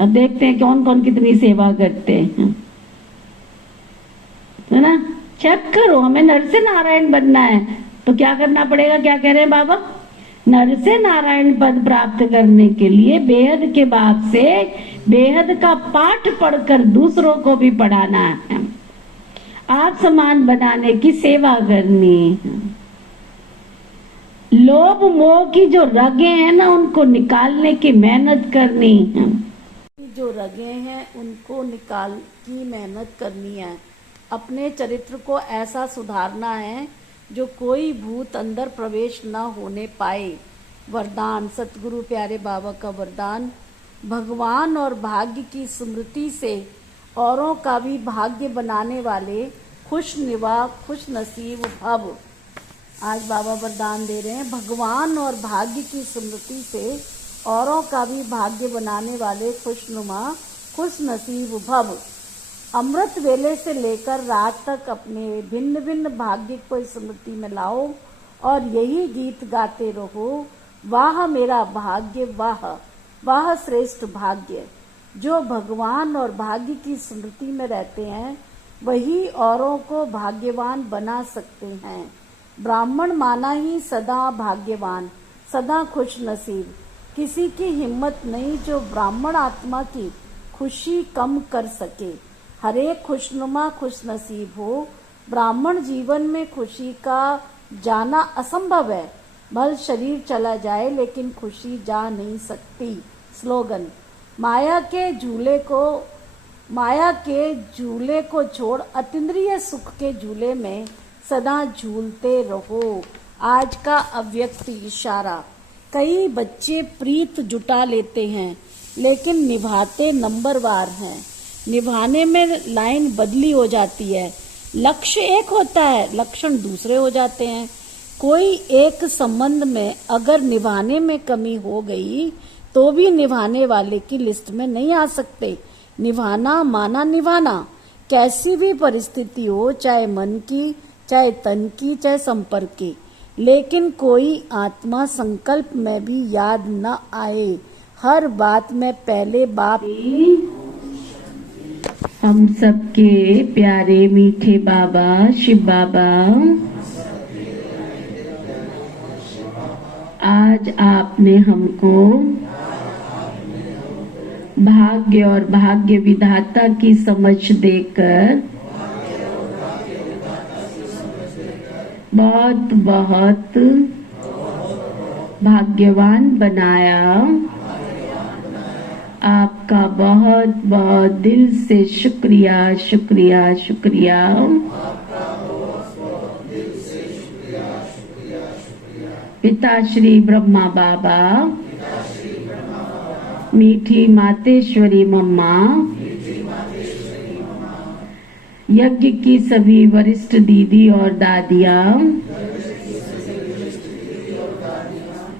अब देखते हैं कौन कौन कितनी सेवा करते हैं, है ना। चेक करो, हमें नर से नारायण बनना है तो क्या करना पड़ेगा? क्या कह रहे हैं बाबा? नर से नारायण पद प्राप्त करने के लिए बेहद के बाप से बेहद का पाठ पढ़कर दूसरों को भी पढ़ाना है, आप समान बनाने की सेवा करनी है। लोभ मोह की जो रगे हैं ना, उनको निकालने की मेहनत करनी है। जो रगे हैं उनको निकाल की मेहनत करनी है। अपने चरित्र को ऐसा सुधारना है जो कोई भूत अंदर प्रवेश न होने पाए। वरदान सतगुरु प्यारे बाबा का वरदान, भगवान और भाग्य की स्मृति से औरों का भी भाग्य बनाने वाले खुश नसीब भव। आज बाबा वरदान दे रहे हैं, भगवान और भाग्य की स्मृति से औरों का भी भाग्य बनाने वाले खुश नसीब भव। अमृत वेले से लेकर रात तक अपने भिन्न भिन्न भाग्य को स्मृति में लाओ और यही गीत गाते रहो, वाह मेरा भाग्य, वाह वाह श्रेष्ठ भाग्य। जो भगवान और भाग्य की स्मृति में रहते हैं वही औरों को भाग्यवान बना सकते हैं। ब्राह्मण माना ही सदा भाग्यवान, सदा खुश नसीब। किसी की हिम्मत नहीं जो ब्राह्मण आत्मा की खुशी कम कर सके। हरेक खुशनुमा खुश नसीब हो। ब्राह्मण जीवन में खुशी का जाना असंभव है। भल शरीर चला जाए लेकिन खुशी जा नहीं सकती। स्लोगन, माया के झूले को छोड़ अतीन्द्रिय सुख के झूले में सदा झूलते रहो। आज का अव्यक्त इशारा, कई बच्चे प्रीत जुटा लेते हैं लेकिन निभाते नंबरवार हैं। निभाने में लाइन बदली हो जाती है। लक्ष्य एक होता है, लक्षण दूसरे हो जाते हैं। कोई एक संबंध में अगर निभाने में कमी हो गई तो भी निभाने वाले की लिस्ट में नहीं आ सकते। निभाना माना निभाना, कैसी भी परिस्थिति हो, चाहे मन की, चाहे तन की, चाहे संपर्क की, लेकिन कोई आत्मा संकल्प में भी याद न आए। हर बात में पहले बाप। हम सबके प्यारे मीठे बाबा शिव बाबा, आज आपने हमको भाग्य और भाग्य विधाता की समझ देकर बहुत बहुत भाग्यवान बनाया। आपका बहुत बहुत दिल से शुक्रिया शुक्रिया शुक्रिया। पिता श्री ब्रह्मा बाबा, मीठी मातेश्वरी मम्मा, यज्ञ की सभी वरिष्ठ दीदी और दादियाँ,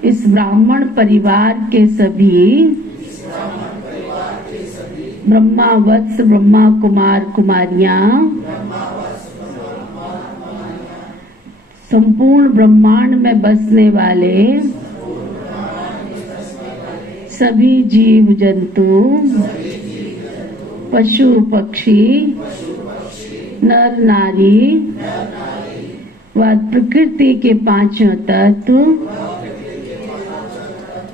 इस ब्राह्मण परिवार के सभी ब्रह्मा वत्स ब्रह्मा कुमार कुमारियाँ, संपूर्ण ब्रह्मांड में बसने वाले सभी जीव जंतु, पशु पक्षी, नर नारी व प्रकृति के पांचों तत्व,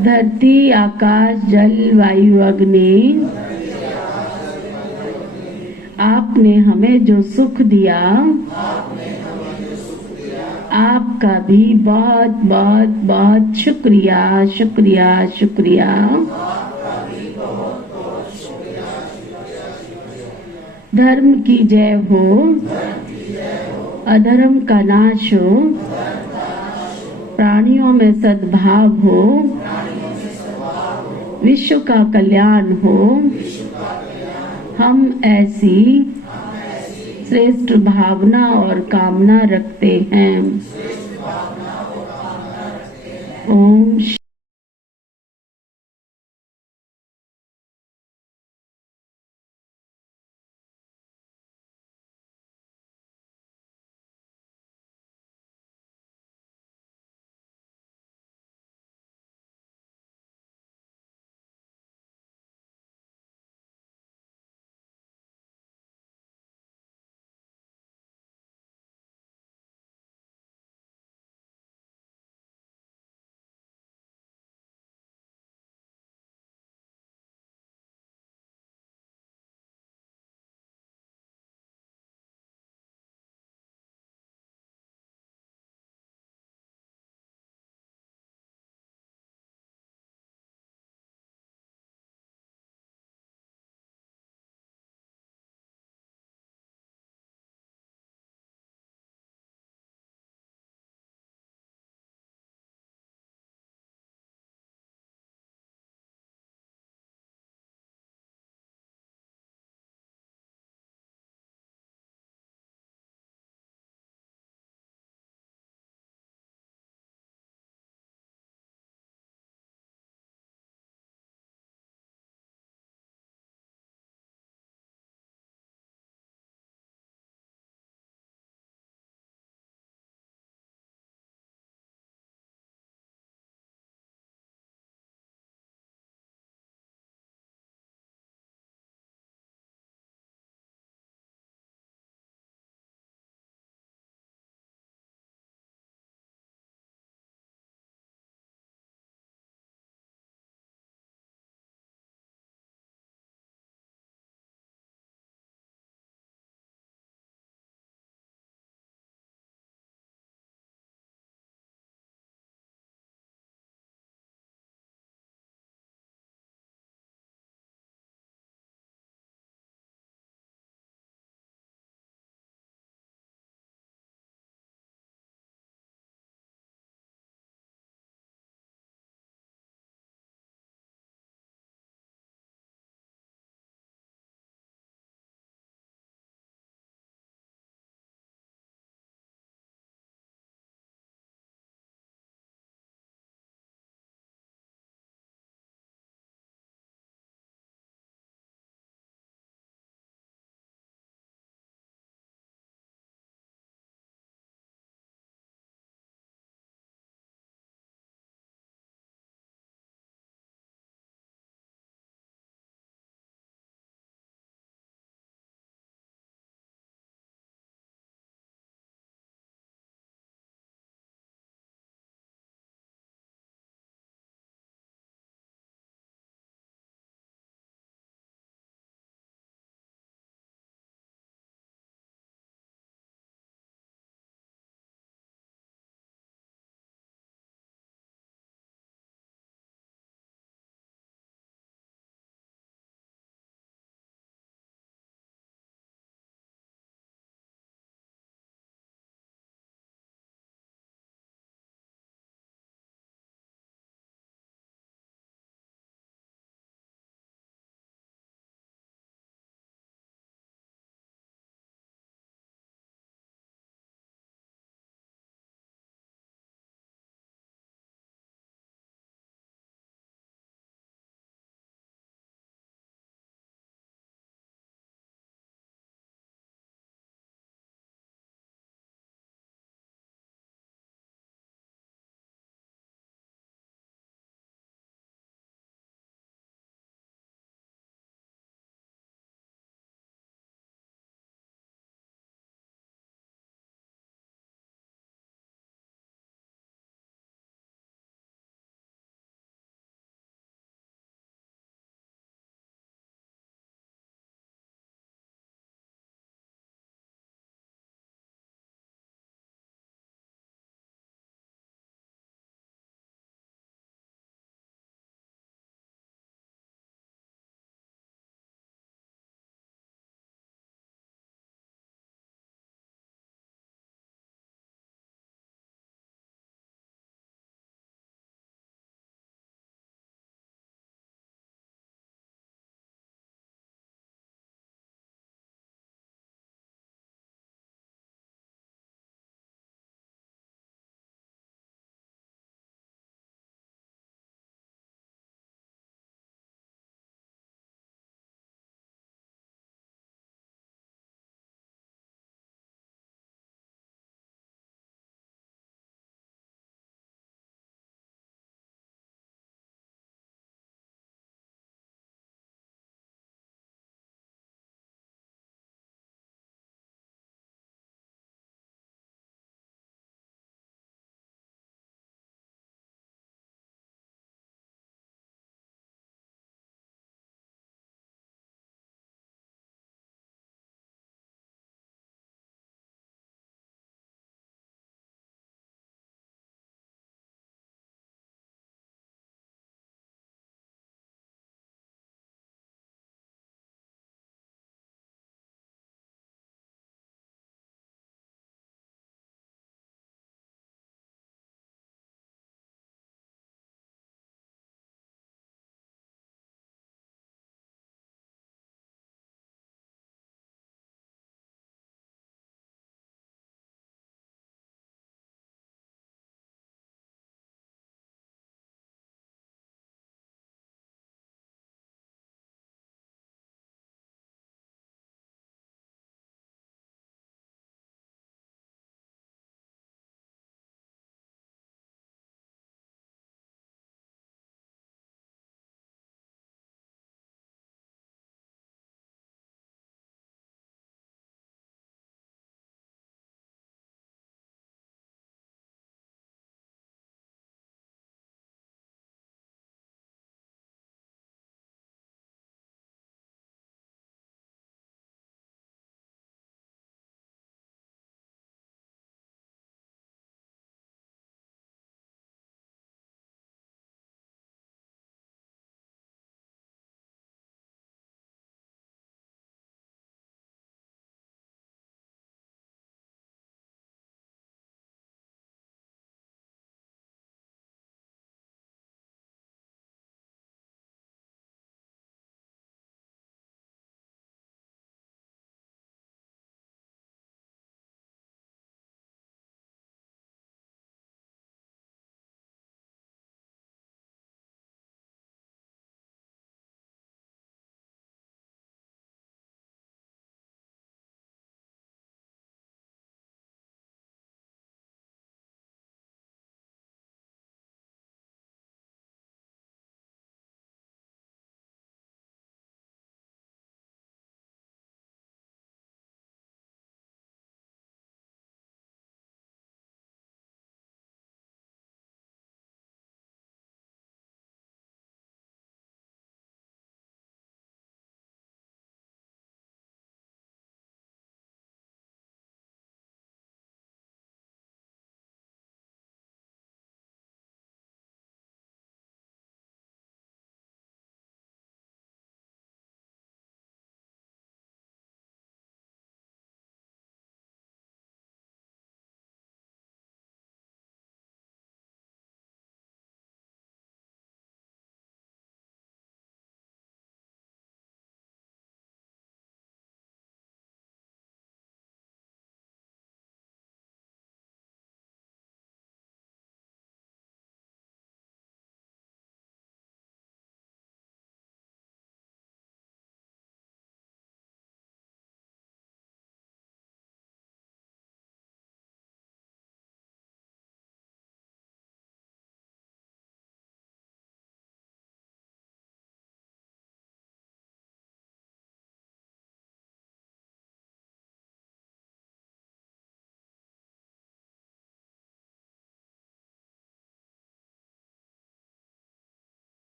धरती आकाश जल वायु अग्नि, आपने हमें जो सुख दिया, आपका भी बहुत बहुत बहुत शुक्रिया शुक्रिया शुक्रिया। धर्म की जय हो, अधर्म का नाश हो, प्राणियों में सद्भाव हो, विश्व का कल्याण हो। हम ऐसी श्रेष्ठ भावना और कामना रखते हैं। ओम